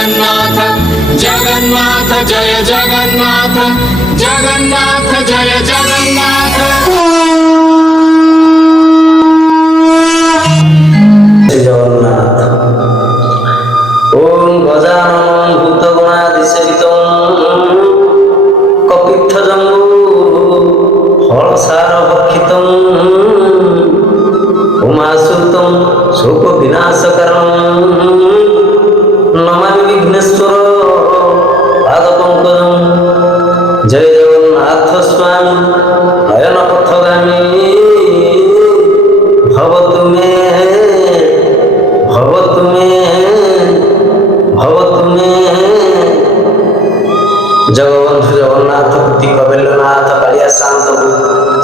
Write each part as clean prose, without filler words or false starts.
जगन्नाथ जगन्नाथ जय जगन्नाथ जगन्नाथ जय जगन्नाथ। जगन्नाथ ओम गजाननं भूतगणादिसेवितं कपित्थजम्बू फलसारभक्षितं उमासुतं शोकविनाशकरं नमामि विघ्नेश्वर पादपङ्कजं। जय जगन्नाथ स्वामी नयनपथगामी भवतु मे भवतु मे भवतु मे। जगबंधु जगन्नाथ पुति कपिलनाथ कालिया शांत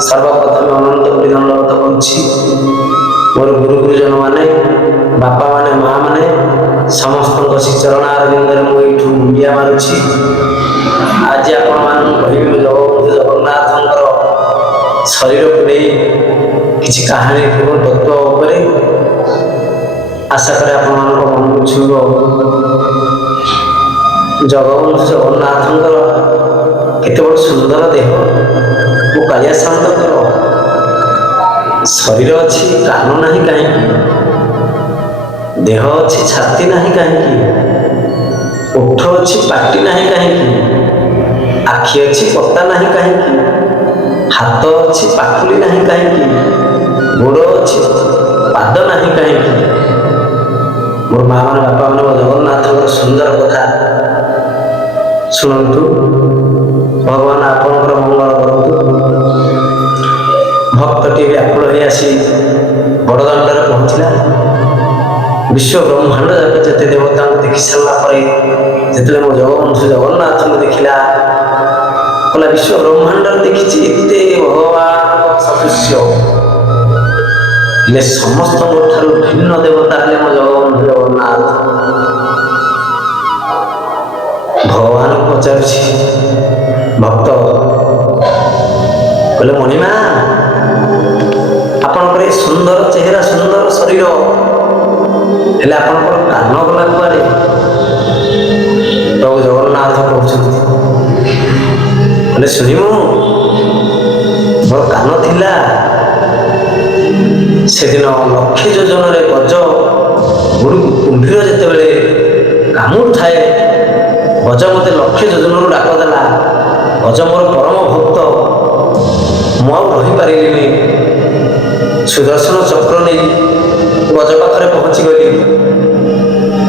सर्वप्रथम अनंत कोटि दंडवत करुछि। मोर गुरु गुरुजन माने बापा माने माँ माने समस्त श्रीचरणारविंदरे मुझे मुंडिया मारुछि। आज आपण मान कहबी जगबंधु जगन्नाथंकर शरीर को किसी कहानी तत्व उपरे आशा करे आपण मन को छुब। जगबंधु जगन्नाथंकर केते बड़ सुंदर देह वो कालिया शांतर शरीर अच्छी कान नहीं कहीं देह अच्छी छाती नहीं कहीं ओठ अच्छी पाटी नहीं कहीं आखि अच्छी पता नहीं कहीं हाथ अच्छी पाखुली नहीं कहीं गोड़ अच्छी पाद नहीं कहीं। मोर माँ मान बापा मान जगन्नाथ सुंदर कथा शुणु। भगवान आपणकर मंगल करतु। भक्तटी व्याकुल हो आसी बड़दाण्डे पहुँचला। विश्व ब्रह्मांड जाक जिते देवता देखी सारा जिते मो जगबंधु जगन्नाथ को देखला कहला विश्व ब्रह्मांड देखी भगवान सदृश्य हेले समस्त भिन्न देवता हेले मो जगबंधु जगन्नाथ। भगवान पचारुछि भक्त कहले मणिमा आपणकर सुंदर चेहरा सुंदर शरीर हेले आपणकर कान गला कुआड़े। प्रभु जगन्नाथ कहते शुणिमु मोर कान थिला से दिन लक्षे योजन गज गुरु कुंभीर जिते कामुड़ थाए गज मत लक्षे योजन डाक देला। गज मोर परम भक्त मु रही पारि सुदर्शन चक्र नहीं गज पाखे पहुँची गली।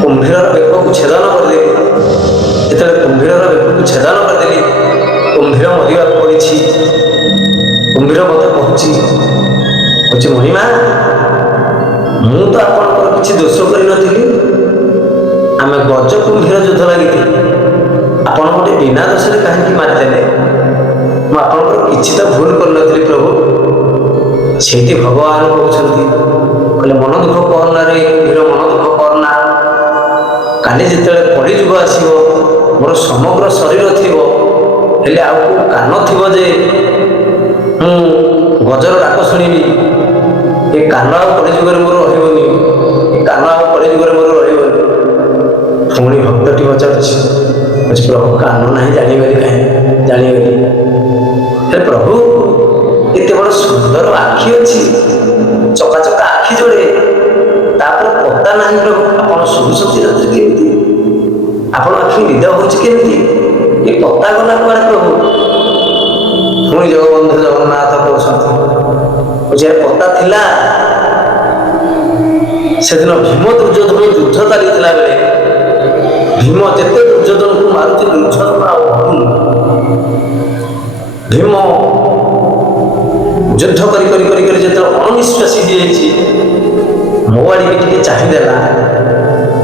कुंभीर बेक को छेदन करदेली। जो कुंभीर बेक को छेदन करदेली कुंभीर मरिया पड़ी। कुंभीर मत कहूँ मणिमा मु तो आपंकर किसी दोष कर आम गज कुंभीर युद्ध लगी आपड़ गोटे बिना दोष कहीं मारिदे मुझे किसी तो भूल कर प्रभु। से भगवान कहते मन दुख करना रे कुंभीर मन दुख करना काली जिते कलिजुग आसो मोर समग्र शरीर थी हेले आउ कान थी जे गजर डाक शुणी ये कान कलिजुगर मोर रही कान कलिजुगर मोर रही पुणी भक्तटी पचारुछि प्रभु कान ना जानी कहीं जानी प्रभु एत बड़ सुंदर आखि अच्छी चका चका आखि जोड़े तापर पता ना प्रभु आप शुभुशक्ति केमती आप आखि निद होमती ये पता गला कुआड़े प्रभु। पुणी जगबंधु जगन्नाथ कहते पता थिला से दिन भीम दुर्योधन युद्ध चली बेले भीम जिते दुर्योधन को मारुति दुर्योधन भीम युद्ध करी जो अनिश्वासी दिए मो आड़ी भी टे चाहिदेला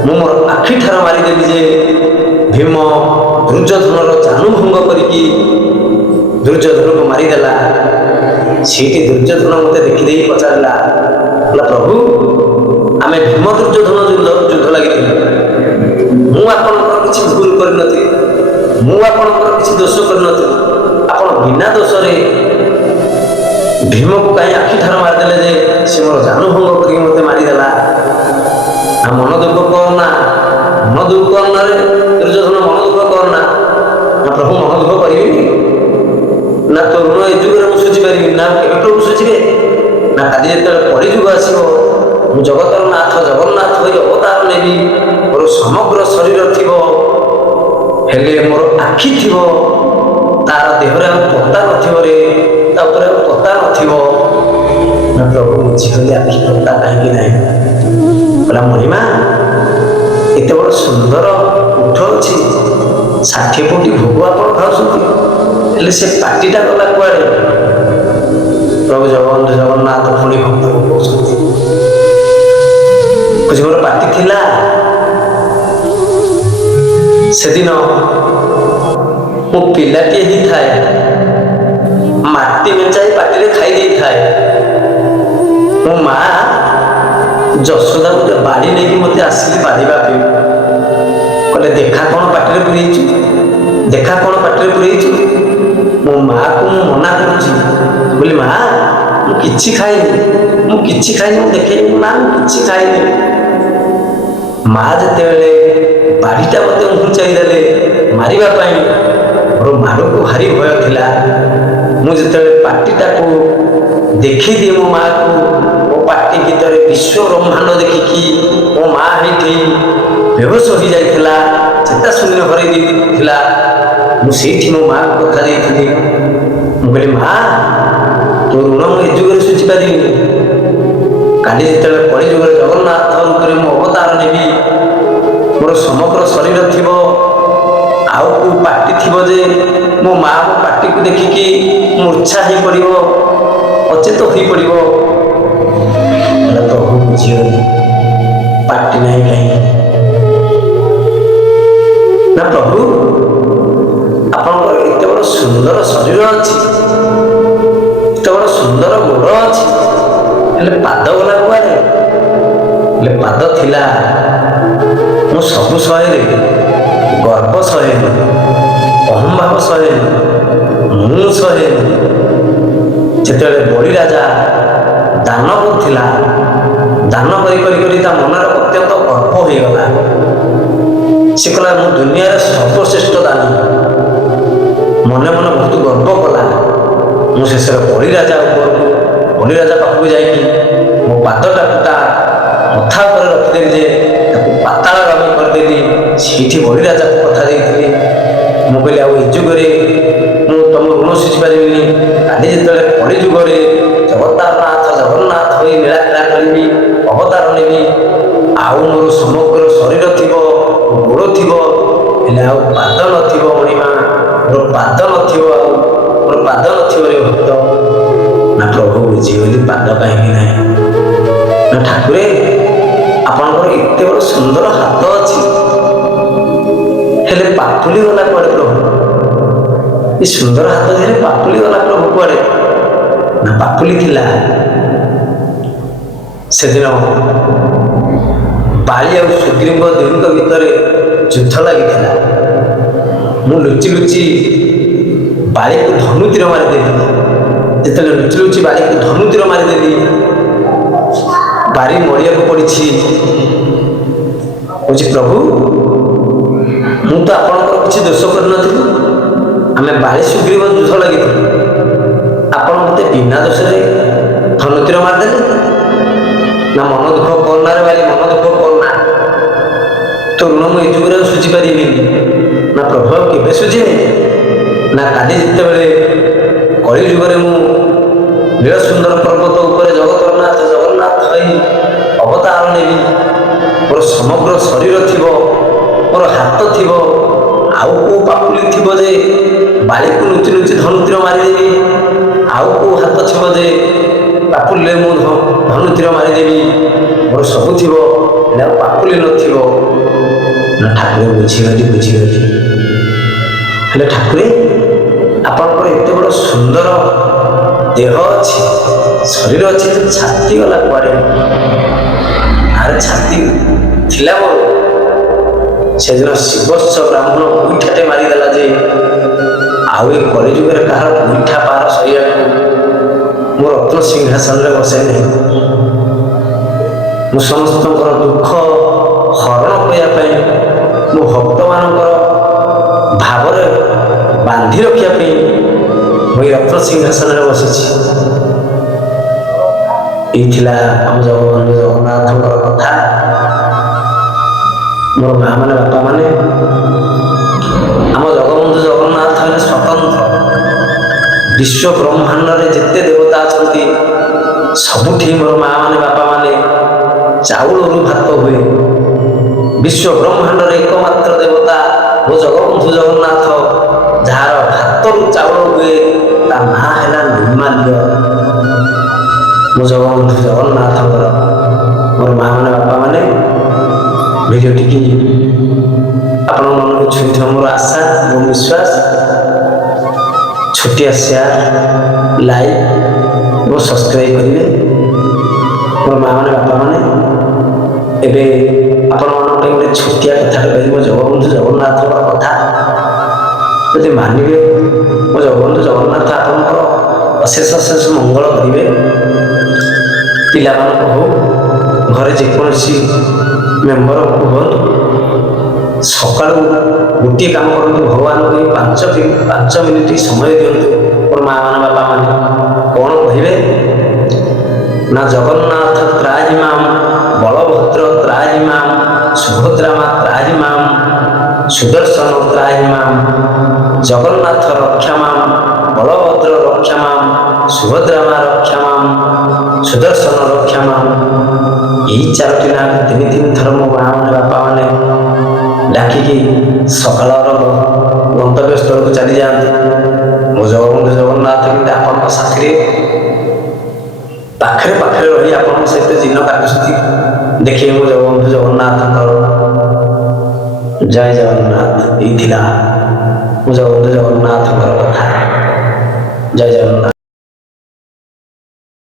मु मोर आखि ठार मारिदेली जे भीम दुर्योधन जानूभंग करी दुर्योधन को मारिदेला। सीटी दुर्योधन मत देखीदे पचारा प्रभु आम भीम दुर्योधन युद्ध लगी मुझे भूल कर दोष कर बिना दोष भीम को कहीं आखि ठार मारिदेले जे से मोर जानूभंग कर मत मारिदेला। मन दुख करना ମନ ଦୁଃଖ କରନାରେ ଦୁର୍ଯ୍ୟୋଧନ ମନ ଦୁଃଖ କରନା। ନା ପ୍ରଭୁ ମନ ଦୁଃଖ କରିବିନି, ନା ତୋ ଋଣ ଏ ଯୁଗରେ ମୁଁ ଶୁଝି ପାରିବି ନା କେବେ ପ୍ରଭୁ ଶୁଝିବେ? ନା କାଲି ଯେତେବେଳେ କଳିଯୁଗ ଆସିବ ମୁଁ ଜଗତର ନାଥ ଜଗନ୍ନାଥ ହୋଇ ଅବତାର ନେବି। ମୋର ସମଗ୍ର ଶରୀର ଥିବ ହେଲେ ମୋର ଆଖି ଥିବ, ତାର ଦେହରେ ଆଉ ପତା ନଥିବ ରେ, ତା ଉପରେ ଆଉ ପତା ନଥିବ। ନା ପ୍ରଭୁ ବୁଝିଗଲି ଆଖି ପତା କାହିଁକି ନାହିଁ। କହିଲା ମଣିମା ଏତେ ବଡ଼ ସୁନ୍ଦର ଉଠ ଅଛି, 60 କୋଟି ଭୋଗ ଆପଣ ଖାଉଛନ୍ତି, ହେଲେ ସେ ପାଟିଟା ଗଲା କୁଆଡ଼େ? ପ୍ରଭୁ ଜଗନ୍ନାଥ ପୁଣି ଭକ୍ତକୁ କହୁଛନ୍ତି କହୁଛି ମୋର ପାଟି ଥିଲା। ସେଦିନ ମୁଁ ପିଲାଟିଏ ହେଇଥାଏ, ମାଟି ମେଞ୍ଚାଇ ପାଟିରେ ଖାଇ ଦେଇଥାଏ। ମୋ ମା ଯଶୋଦା ଗୋଟେ ବାଡ଼ି ନେଇକି ମୋତେ ଆସିଲି ବାଢ଼ିବା ପାଇଁ। କହିଲେ ଦେଖା କ'ଣ ପାଟିରେ ପୁରେଇଛୁ, ଦେଖା କ'ଣ ପାଟିରେ ପୁରେଇଛୁ। ମୋ ମାଆକୁ ମୁଁ ମନା କରୁଛି, ବୋଲି ମା ମୁଁ କିଛି ଖାଇନି, ମୁଁ କିଛି ଖାଇନି, ମୁଁ ଦେଖେଇନି ମା ମୁଁ କିଛି ଖାଇନି। ମା ଯେତେବେଳେ ବାଡ଼ିଟା ମୋତେ ଘୁଞ୍ଚାଇ ଦେଲେ ମାରିବା ପାଇଁ, ମୋର ମାଡ଼କୁ ଭାରି ଭୟ ଥିଲା। ମୁଁ ଯେତେବେଳେ ପାଟିଟାକୁ ଦେଖିଦିଏ ମୋ ମାଆକୁ, ମୋ ପାଟି ଭିତରେ ବିଶ୍ୱ ବ୍ରହ୍ମାଣ୍ଡ ଦେଖିକି ମୋ ମା ହେଇଠି ବେହୋସ ହୋଇଯାଇଥିଲା, ଚେତାଶୂନ୍ୟ ହରେଇ ଦେଇଥିଲା। ମୁଁ ସେଇଠି ମୋ ମାଆକୁ କଥା ଦେଇଥିଲି, ମୁଁ କହିଲି ମା ତୋ ଋଣ ମୁଁ ଏ ଯୁଗରେ ଶୁଝି ପାରିବିନି, କାଲି ଯେତେବେଳେ କଳିଯୁଗରେ ଜଗନ୍ନାଥ ରୂପରେ ମୁଁ ଅବତାର ନେବି, ମୋର ସମଗ୍ର ଶରୀର ଥିବ, ଆଉ କେଉଁ ପାଟି ଥିବ ଯେ ମୋ ମା ମୋ ପାଟିକୁ ଦେଖିକି ମୂର୍ଚ୍ଛା ହେଇପଡ଼ିବ, ଅଚେତ ହୋଇପଡ଼ିବ। ପ୍ରଭୁ ବୁଝିଗଲି ପାଟି ନାହିଁ କାହିଁକି। ନା ପ୍ରଭୁ ଆପଣଙ୍କର ଏତେ ବଡ଼ ସୁନ୍ଦର ଶରୀର ଅଛି, ଏତେ ବଡ଼ ସୁନ୍ଦର ଗୋଡ଼ ଅଛି, ହେଲେ ପାଦ ଗଲା କୁଆଡ଼େ? ହେଲେ ପାଦ ଥିଲା ମୁଁ ସବୁ ସହେନି, ଗର୍ବ ସହେନି, ଅହଂଭାବ ସହେନି, ମୁଁ ସହେନି। ଯେତେବେଳେ ବଳି ରାଜା ଦାନ କରୁଥିଲା, ଦାନ କରି କରି କରି ତା ମନରେ ଅତ୍ୟନ୍ତ ଗର୍ବ ହୋଇଗଲା। ସେ କହିଲା ମୁଁ ଦୁନିଆର ସର୍ବଶ୍ରେଷ୍ଠ ଦାନୀ, ମନେ ମନେ ବହୁତ ଗର୍ବ କଲା। ମୁଁ ଶେଷରେ ବଳି ରାଜା ପାଖକୁ ଯାଇକି ମୋ ପାଦଟାକୁ ତା ମଥା ଉପରେ ରଖିଦେଲି ଯେ ତାକୁ ପାତାଳ ଗାମୀ କରିଦେଲି। ସେଇଠି ବଳି ରାଜାକୁ କଥା ଦେଇଥିଲି, ମୁଁ କହିଲି ଆଉ ଏ ଯୁଗରେ ମୁଁ ତମ ଋଣ ଶୁଝି ପାରିବିନି, କାଲି ଯେତେବେଳେ କଳିଯୁଗରେ ଜଗନ୍ନାଥ ହୋଇ ନୀଳାଖେଳା କରିବି, ଅବତାର ନେବି, ଆଉ ମୋର ସମଗ୍ର ଶରୀର ଥିବ, ଗୋଡ଼ ଥିବ, ହେଲେ ଆଉ ପାଦ ନଥିବ। ମଣିମା ମୋର ପାଦ ନଥିବ, ଆଉ ମୋର ପାଦ ନଥିବ ରେ ଭକ୍ତ। ନା ପ୍ରଭୁ ବୁଝିଗଲି ପାଦ କାହିଁକି ନାହିଁ। ନା ଠାକୁରେ ଆପଣଙ୍କର ଏତେ ବଡ଼ ସୁନ୍ଦର ହାତ ଅଛି, ହେଲେ ପାପୁଲି ଗଲା କୁଆଡ଼େ ପ୍ରଭୁ? ଏ ସୁନ୍ଦର ହାତ ଧୀରେ ପାପୁଲି ଗଲା ପ୍ରଭୁ କୁଆଡ଼େ? ନା ପାପୁଲି ଥିଲା ସେଦିନ ବାଳି ଆଉ ସୁଗ୍ରୀବ ଦୁହିଁଙ୍କ ଭିତରେ ଯୁଦ୍ଧ ଲାଗିଥିଲା। ମୁଁ ଲୁଚି ଲୁଚି ବାଳିକୁ ଧନୁତୀର ମାରିଦେଲି। ଯେତେବେଳେ ଲୁଚି ଲୁଚି ବାଳିକୁ ଧନୁତୀର ମାରିଦେଲି, ବାରି ମରିବାକୁ ପଡ଼ିଛି। କହୁଛି ପ୍ରଭୁ ମୁଁ ତ ଆପଣଙ୍କର କିଛି ଦୋଷ କରିନଥିଲି, ଆମେ ବାଳି ସୁଗ୍ରୀବ ଯୁଦ୍ଧ ଲାଗିଥିଲୁ, ଆପଣ ମୋତେ ବିନା ଦୋଷରେ ଧନୁତୀର ମାରିଦେଲେ। ନା ମନ ଦୁଃଖ କରନାରେ ବାଲି, ମନ ଦୁଃଖ କରନା, ତୋ ଋଣ ମୁଁ ଏ ଯୁଗରେ ଆଉ ଶୁଝି ପାରିବିନି। ନା ପ୍ରଭୁ ଆଉ କେବେ ଶୁଝିବେ? ନା କାଲି ଯେତେବେଳେ କଳିଯୁଗରେ ମୁଁ ନୀଳସୁନ୍ଦର ପର୍ବତ ଉପରେ ଜଗତର ନାଥ ଜଗନ୍ନାଥ ହୋଇ ଅବତାର ନେବି, ମୋର ସମଗ୍ର ଶରୀର ଥିବ, ମୋର ହାତ ଥିବ, ଆଉ କେଉଁ ପାପୁଲି ଥିବ ଯେ ବାଳିକୁ ଲୁଚି ଲୁଚି ଧନୁତୀର ମାରିଦେବି, ଆଉ କେଉଁ ହାତ ଥିବ ଯେ ପାପୁଲିରେ ମୁଁ ଧନୁତୀର ମାରିଦେବି, ମୋର ସବୁ ଥିବ, ହେଲେ ଆଉ ପାପୁଲି ନଥିବ। ନା ଠାକୁର ବୁଝିଗଲି। ହେଲେ ଠାକୁରେ ଆପଣଙ୍କର ଏତେ ବଡ଼ ସୁନ୍ଦର ଦେହ ଅଛି, ଶରୀର ଅଛି, ଛାତି ଗଲା କୁଆଡ଼େ? ଆରେ ଛାତି ଥିଲା ମୋର। ସେଦିନ ଶିବସ୍ଛ ବ୍ରାହ୍ମଣ ଗୋଇଠାଟେ ମାରିଦେଲା ଯେ ଆଉ ଏ କଳିଯୁଗରେ କାହାର ଗୋଇଠା ପାର ସହିବାକୁ ମୁଁ ରତ୍ନ ସିଂହାସନରେ ବସେ ନାହିଁ। ମୁଁ ସମସ୍ତଙ୍କର ଦୁଃଖ ହରଣ କରିବା ପାଇଁ ମୋ ଭକ୍ତମାନଙ୍କର ଭାବରେ ବାନ୍ଧି ରଖିବା ପାଇଁ ମୁଁ ଏଇ ରତ୍ନ ସିଂହାସନରେ ବସିଛି। ଏଇ ଥିଲା ଆମ ଜଗବନ୍ଧୁ ଜଗନ୍ନାଥଙ୍କର କଥା। ମୋର ମା ମାନେ ବାପା ମାନେ, ଆମ ଜଗବନ୍ଧୁ ଜଗନ୍ନାଥ ହେଲେ ସ୍ୱତନ୍ତ୍ର। ବିଶ୍ୱ ବ୍ରହ୍ମାଣ୍ଡରେ ଯେତେ ଦେବତା ଅଛନ୍ତି ସବୁଠି ମୋର ମା ମାନେ ବାପା ମାନେ ଚାଉଳରୁ ଭାତ ହୁଏ। ବିଶ୍ୱ ବ୍ରହ୍ମାଣ୍ଡରେ ଏକମାତ୍ର ଦେବତା ମୋ ଜଗବନ୍ଧୁ ଜଗନ୍ନାଥ, ଯାହାର ଭାତରୁ ଚାଉଳ ହୁଏ, ତା ନାଁ ହେଲା ନିର୍ମାଲ୍ୟ। ମୋ ଜଗବନ୍ଧୁ ଜଗନ୍ନାଥଙ୍କର ମୋର ମା ମାନେ ବାପା ମାନେ, ଭିଡ଼ିଓଟିକି ଆପଣଙ୍କ ମନକୁ ଛୁଇଁଥିବ ମୋର ଆଶା ଏବଂ ବିଶ୍ୱାସ। ଛୋଟିଆ ସେୟାର, ଲାଇକ୍ ଏବଂ ସବସ୍କ୍ରାଇବ୍ କରିବେ। ମୋର ମା ମାନେ ବାପା ମାନେ, ଏବେ ଆପଣମାନଙ୍କ ପାଇଁ ଗୋଟେ ଛୋଟିଆ କଥାଟେ କହିବି। ମୋ ଜଗବନ୍ଧୁ ଜଗନ୍ନାଥଙ୍କର କଥା ଯଦି ମାନିବେ, ମୋ ଜଗବନ୍ଧୁ ଜଗନ୍ନାଥ ଆପଣଙ୍କର ଅଶେଷ ଅଶେଷ ମଙ୍ଗଳ କରିବେ। ପିଲାମାନଙ୍କୁ ହଉ, ଘରେ ଯେକୌଣସି ମେମ୍ବରଙ୍କୁ ହୁଅନ୍ତୁ, ସକାଳୁ ଗୋଟିଏ କାମ କରନ୍ତୁ, ଭଗବାନଙ୍କୁ 5 ମିନିଟ୍ ସମୟ ଦିଅନ୍ତୁ। ମୋର ମା ମାନେ ବାପା ମାନେ କ'ଣ କହିବେ ନା, ଜଗନ୍ନାଥ ତ୍ରାହି ମାମ୍, ବଳଭଦ୍ର ତ୍ରାହି ମାମ୍, ସୁଭଦ୍ରା ମା ତ୍ରାହି ମାମ୍, ସୁଦର୍ଶନ ତ୍ରାହି ମାମ୍। ଜଗନ୍ନାଥ ରକ୍ଷା ମାମ୍, ବଳଭଦ୍ର ରକ୍ଷା ମାମ୍, ସୁଭଦ୍ରା ମା ରକ୍ଷା ମାମ୍, ସୁଦର୍ଶନ ରକ୍ଷା ମାମ୍। ଏହି 4ଟି ନାଁ 3 ଥର ମୋ ମା ମାନେ ବାପା ମାନେ ଡାକିକି ସକାଳର ଗନ୍ତବ୍ୟ ସ୍ଥଳକୁ ଚାଲିଯାଆନ୍ତି। ମୋ ଜଗବନ୍ଧୁ ଜଗନ୍ନାଥ କିନ୍ତୁ ଆପଣଙ୍କ ସାଥିରେ ପାଖରେ ରହି ଆପଣଙ୍କ ସହିତ ଦିନ କାର୍ଯ୍ୟସୂଚୀ ଦେଖିବେ। ମୋ ଜଗବନ୍ଧୁ ଜଗନ୍ନାଥଙ୍କର ଜୟ ଜଗନ୍ନାଥ। ଏଇ ଥିଲା ମୋ ଜଗବନ୍ଧୁ ଜଗନ୍ନାଥଙ୍କର କଥା। ଜୟ ଜଗନ୍ନାଥ।